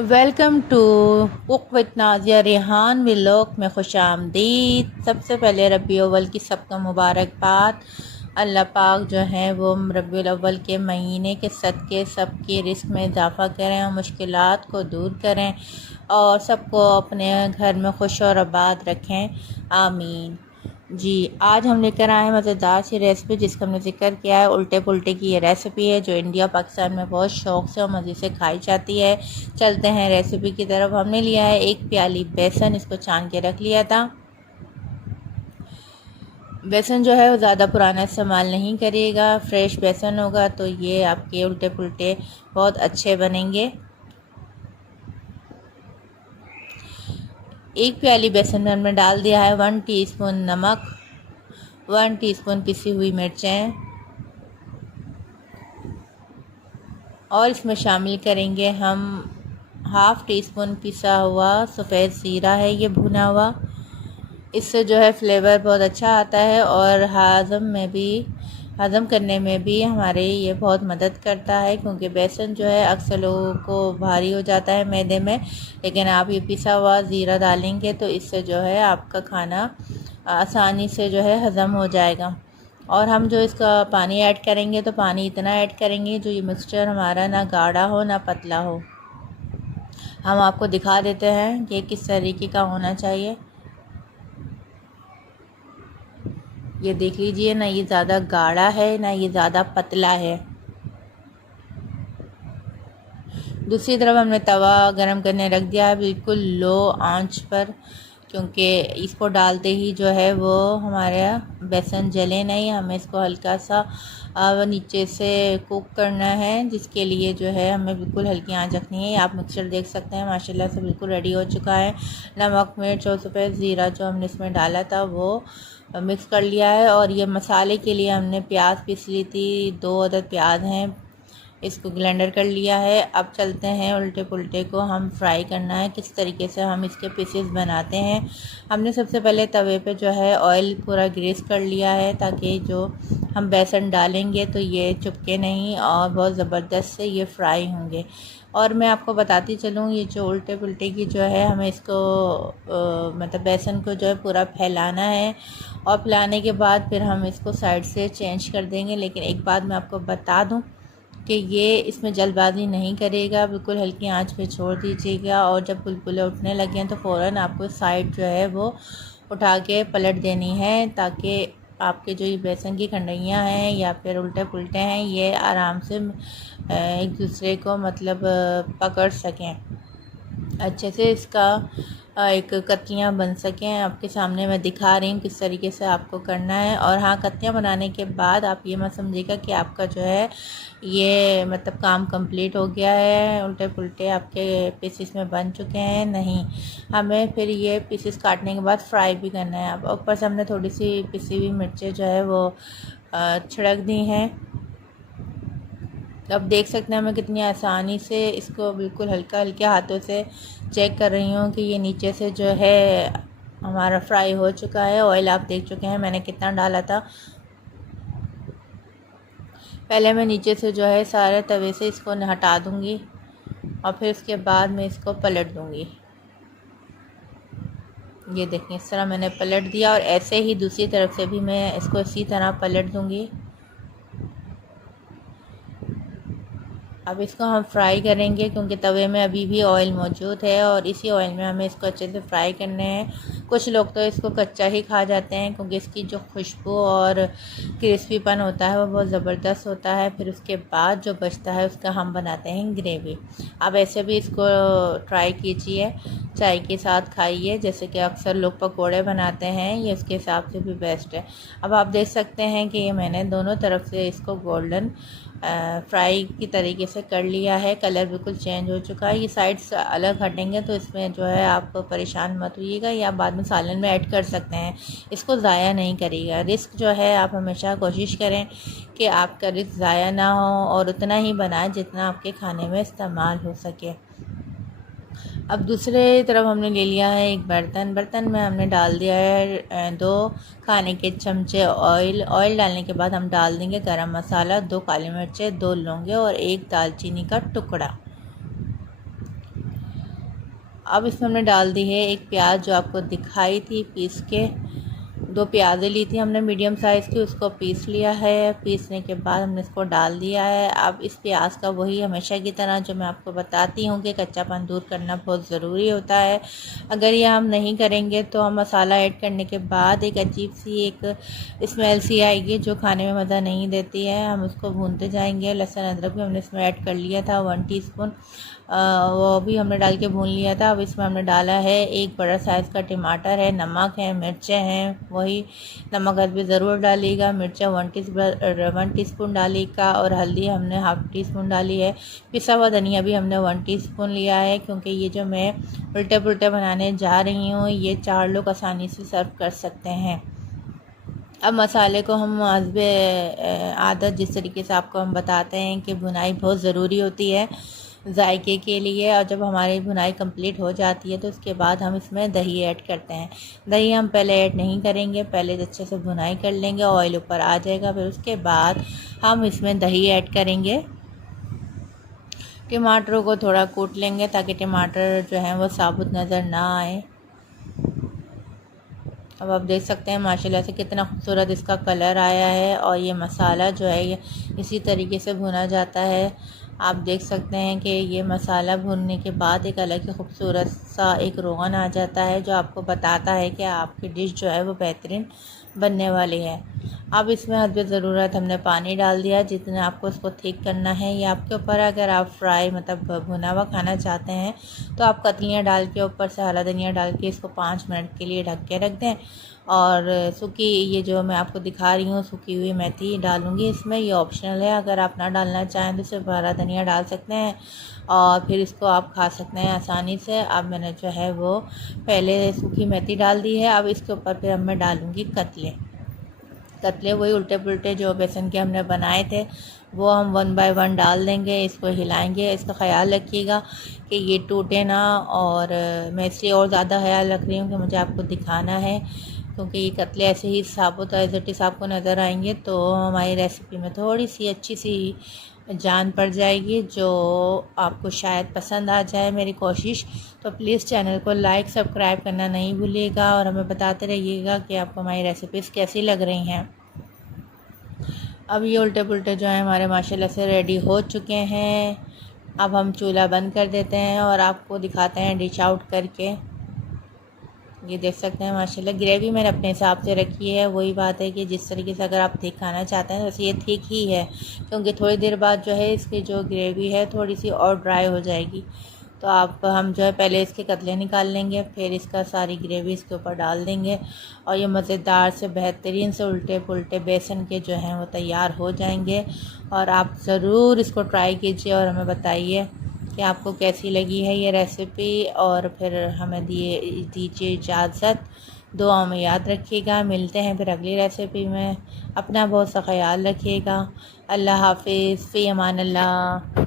Welcome to cook with Nazia Rehan vlog में खुश आमदीद। सबसे पहले रबी अव्वल की सबको मुबारकबाद। अल्लाह पाक जो है वो रबी अव्वल के महीने के सदक़े सबकी रिस्क में इजाफ़ा करें और मुश्किलात को दूर करें और सबको अपने घर में खुश और आबाद रखें, आमीन। जी, आज हम लेकर आए हैं मज़ेदार सी रेसिपी जिसका हमने ज़िक्र किया है। उल्टे पुल्टे की ये रेसिपी है जो इंडिया पाकिस्तान में बहुत शौक़ से और मज़े से खाई जाती है। चलते हैं रेसिपी की तरफ। हमने लिया है 1 प्याली बेसन, इसको छान के रख लिया था। बेसन जो है वो ज़्यादा पुराना इस्तेमाल नहीं करिएगा, फ्रेश बेसन होगा तो ये आपके उल्टे पुल्टे बहुत अच्छे बनेंगे। 1 प्याली बेसन में हमने डाल दिया है 1 टीस्पून नमक, 1 टीस्पून पिसी हुई मिर्चें और इसमें शामिल करेंगे हम हाफ़ टी स्पून पिसा हुआ सफ़ेद ज़ीरा है, ये भुना हुआ। इससे जो है फ्लेवर बहुत अच्छा आता है और हज़म करने में भी हमारे ये बहुत मदद करता है, क्योंकि बेसन जो है अक्सर लोगों को भारी हो जाता है मैदे में, लेकिन आप ये पिसा हुआ ज़ीरा डालेंगे तो इससे जो है आपका खाना आसानी से जो है हज़म हो जाएगा। और हम जो इसका पानी ऐड करेंगे तो पानी इतना ऐड करेंगे जो ये मिक्सचर हमारा ना गाढ़ा हो ना पतला हो। हम आपको दिखा देते हैं कि किस तरीके का होना चाहिए। ये देख लीजिए, ना ये ज़्यादा गाढ़ा है ना ये ज़्यादा पतला है। दूसरी तरफ हमने तवा गरम करने रख दिया है बिल्कुल लो आंच पर, क्योंकि इसको डालते ही जो है वो हमारा बेसन जले नहीं। हमें इसको हल्का सा नीचे से कुक करना है, जिसके लिए जो है हमें बिल्कुल हल्की आंच रखनी है। आप मिक्सचर देख सकते हैं माशाल्लाह से बिल्कुल रेडी हो चुका है। नमक मिर्च और सफ़ेद ज़ीरा जो हमने इसमें डाला था वो मिक्स कर लिया है। और ये मसाले के लिए हमने प्याज पीस ली थी, 2 अदद प्याज हैं, इसको ब्लेंडर कर लिया है। अब चलते हैं उल्टे पुल्टे को हम फ्राई करना है, किस तरीके से हम इसके पीसेस बनाते हैं। हमने सबसे पहले तवे पे जो है ऑयल पूरा ग्रीस कर लिया है, ताकि जो हम बेसन डालेंगे तो ये चुपके नहीं और बहुत ज़बरदस्त से ये फ्राई होंगे। और मैं आपको बताती चलूँ, ये जो उल्टे पुल्टे की जो है हमें इसको मतलब बेसन को जो है पूरा फैलाना है और फैलाने के बाद फिर हम इसको साइड से चेंज कर देंगे। लेकिन एक बात मैं आपको बता दूं कि ये इसमें जल्दबाजी नहीं करेगा, बिल्कुल हल्की आंच पे छोड़ दीजिएगा और जब बुलबुले उठने लगें तो फ़ौरन आपको साइड जो है वो उठा के पलट देनी है, ताकि आपके जो ये बेसन की खंडइयाँ हैं या फिर उल्टे पुल्टे हैं ये आराम से एक दूसरे को मतलब पकड़ सकें, अच्छे से इसका एक कतलियाँ बन सकें। आपके सामने मैं दिखा रही हूँ किस तरीके से आपको करना है। और हाँ, कतलियाँ बनाने के बाद आप ये मत समझिएगा कि आपका जो है ये मतलब काम कंप्लीट हो गया है, उल्टे पुल्टे आपके पीसेस में बन चुके हैं। नहीं, हमें फिर ये पीसेस काटने के बाद फ्राई भी करना है। अब ऊपर से हमने थोड़ी सी पिसी हुई मिर्चें जो है वो छिड़क दी हैं। अब देख सकते हैं मैं कितनी आसानी से इसको बिल्कुल हल्का हल्के हाथों से चेक कर रही हूँ कि ये नीचे से जो है हमारा फ्राई हो चुका है। ऑयल आप देख चुके हैं मैंने कितना डाला था। पहले मैं नीचे से जो है सारे तवे से इसको हटा दूँगी और फिर उसके बाद मैं इसको पलट दूँगी। ये देखिए, इस तरह मैंने पलट दिया और ऐसे ही दूसरी तरफ से भी मैं इसको इसी तरह पलट दूँगी। अब इसको हम फ्राई करेंगे, क्योंकि तवे में अभी भी ऑयल मौजूद है और इसी ऑयल में हमें इसको अच्छे से फ्राई करने हैं। कुछ लोग तो इसको कच्चा ही खा जाते हैं, क्योंकि इसकी जो खुशबू और क्रिस्पीपन होता है वो बहुत ज़बरदस्त होता है। फिर उसके बाद जो बचता है उसका हम बनाते हैं ग्रेवी। अब ऐसे भी इसको ट्राई कीजिए, चाय के साथ खाइए, जैसे कि अक्सर लोग पकोड़े बनाते हैं, ये उसके हिसाब से भी बेस्ट है। अब आप देख सकते हैं कि ये मैंने दोनों तरफ से इसको गोल्डन फ्राई की तरीके से कर लिया है। कलर बिल्कुल चेंज हो चुका है। ये साइड्स अलग हटेंगे तो इसमें जो है आप परेशान मत होइएगा, या बाद में सालन में ऐड कर सकते हैं, इसको ज़ाया नहीं करिएगा। रिस्क जो है आप हमेशा कोशिश करें कि आपका रिस्क ज़ाया ना हो और उतना ही बनाएं जितना आपके खाने में इस्तेमाल हो सके। अब दूसरे तरफ हमने ले लिया है एक बर्तन में हमने डाल दिया है 2 खाने के चमचे ऑयल। ऑयल डालने के बाद हम डाल देंगे गरम मसाला, 2 काली मिर्चें, 2 लौंगे और 1 दालचीनी का टुकड़ा। अब इसमें हमने डाल दी है एक प्याज जो आपको दिखाई थी पीस के, 2 प्याज़ें ली थी हमने मीडियम साइज़ की, उसको पीस लिया है। पीसने के बाद हमने इसको डाल दिया है। अब इस प्याज का वही हमेशा की तरह जो मैं आपको बताती हूँ कि कच्चापन दूर करना बहुत ज़रूरी होता है। अगर ये हम नहीं करेंगे तो हम मसाला ऐड करने के बाद एक अजीब सी एक स्मेल सी आएगी जो खाने में मज़ा नहीं देती है। हम उसको भूनते जाएंगे। लहसुन अदरक भी हमने इसमें ऐड कर लिया था 1 टीस्पून, वो भी हमने डाल के भून लिया था। अब इसमें हमने डाला है एक बड़ा साइज़ का टमाटर है, नमक है, मिर्चें हैं, वही नमक भी ज़रूर डालिएगा। मिर्चें 1 टीस्पून डालिएगा और हल्दी हमने ½ टीस्पून डाली है। पिसा हुआ धनिया भी हमने 1 टीस्पून लिया है, क्योंकि ये जो मैं उल्टे पुल्टे बनाने जा रही हूँ ये 4 लोग आसानी से सर्व कर सकते हैं। अब मसाले को हम हस्बे आदत जिस तरीके से आपको हम बताते हैं कि भुनाई बहुत ज़रूरी होती है जायके के लिए, और जब हमारी भुनाई कंप्लीट हो जाती है तो उसके बाद हम इसमें दही ऐड करते हैं। दही हम पहले ऐड नहीं करेंगे, पहले अच्छे से भुनाई कर लेंगे, ऑयल ऊपर आ जाएगा, फिर उसके बाद हम इसमें दही ऐड करेंगे। टमाटरों को थोड़ा कूट लेंगे ताकि टमाटर जो है वो साबुत नज़र ना आए। अब आप देख सकते हैं माशाल्लाह से कितना खूबसूरत इसका कलर आया है, और ये मसाला जो है ये इसी तरीके से भुना जाता है। आप देख सकते हैं कि ये मसाला भुनने के बाद एक अलग ही खूबसूरत सा एक रोगन आ जाता है जो आपको बताता है कि आपकी डिश जो है वो बेहतरीन बनने वाली है। अब इसमें हद ज़रूरत हमने पानी डाल दिया, जितना आपको इसको थिक करना है ये आपके ऊपर। अगर आप फ्राई मतलब भुना हुआ खाना चाहते हैं तो आप कतलियाँ डाल के ऊपर से हरा धनिया डाल के इसको 5 मिनट के लिए ढक के रख दें। और सूखी ये जो मैं आपको दिखा रही हूँ सूखी हुई मेथी डालूँगी इसमें, ये ऑप्शनल है। अगर आप ना डालना चाहें तो सिर्फ हरा धनिया डाल सकते हैं और फिर इसको आप खा सकते हैं आसानी से। अब मैंने जो है वो पहले सूखी मेथी डाल दी है। अब इसके ऊपर फिर मैं डालूँगी कतले वही उल्टे पुल्टे जो बेसन के हमने बनाए थे वो हम 1 बाय 1 डाल देंगे। इसको हिलाएंगे। इसका ख़्याल रखिएगा कि ये टूटे ना, और मैं इसलिए और ज़्यादा ख्याल रख रही हूँ कि मुझे आपको दिखाना है, क्योंकि ये कतले ऐसे ही साबुत एज इट इज़ आपको नज़र आएंगे तो हमारी रेसिपी में थोड़ी सी अच्छी सी जान पड़ जाएगी, जो आपको शायद पसंद आ जाए मेरी कोशिश। तो प्लीज़ चैनल को लाइक सब्सक्राइब करना नहीं भूलिएगा और हमें बताते रहिएगा कि आपको हमारी रेसिपीज़ कैसी लग रही हैं। अब ये उल्टे पुल्टे जो हैं हमारे माशाल्लाह से रेडी हो चुके हैं। अब हम चूल्हा बंद कर देते हैं और आपको दिखाते हैं डिश आउट करके। ये देख सकते हैं माशाल्लाह ग्रेवी मैंने अपने हिसाब से रखी है। वही बात है कि जिस तरीके से अगर आप थिक खाना चाहते हैं वैसे ये थिक ही है, क्योंकि थोड़ी देर बाद जो है इसकी जो ग्रेवी है थोड़ी सी और ड्राई हो जाएगी। तो हम जो है पहले इसके कतले निकाल लेंगे, फिर इसका सारी ग्रेवी इसके ऊपर डाल देंगे और ये मज़ेदार से बेहतरीन से उल्टे पुल्टे बेसन के जो हैं वो तैयार हो जाएंगे। और आप ज़रूर इसको ट्राई कीजिए और हमें बताइए कि आपको कैसी लगी है ये रेसिपी। और फिर हमें दीजिए इजाज़त। दुआ में याद रखिएगा। मिलते हैं फिर अगली रेसिपी में। अपना बहुत सा ख्याल रखिएगा। अल्लाह हाफिज़, फ़ी अमान अल्लाह।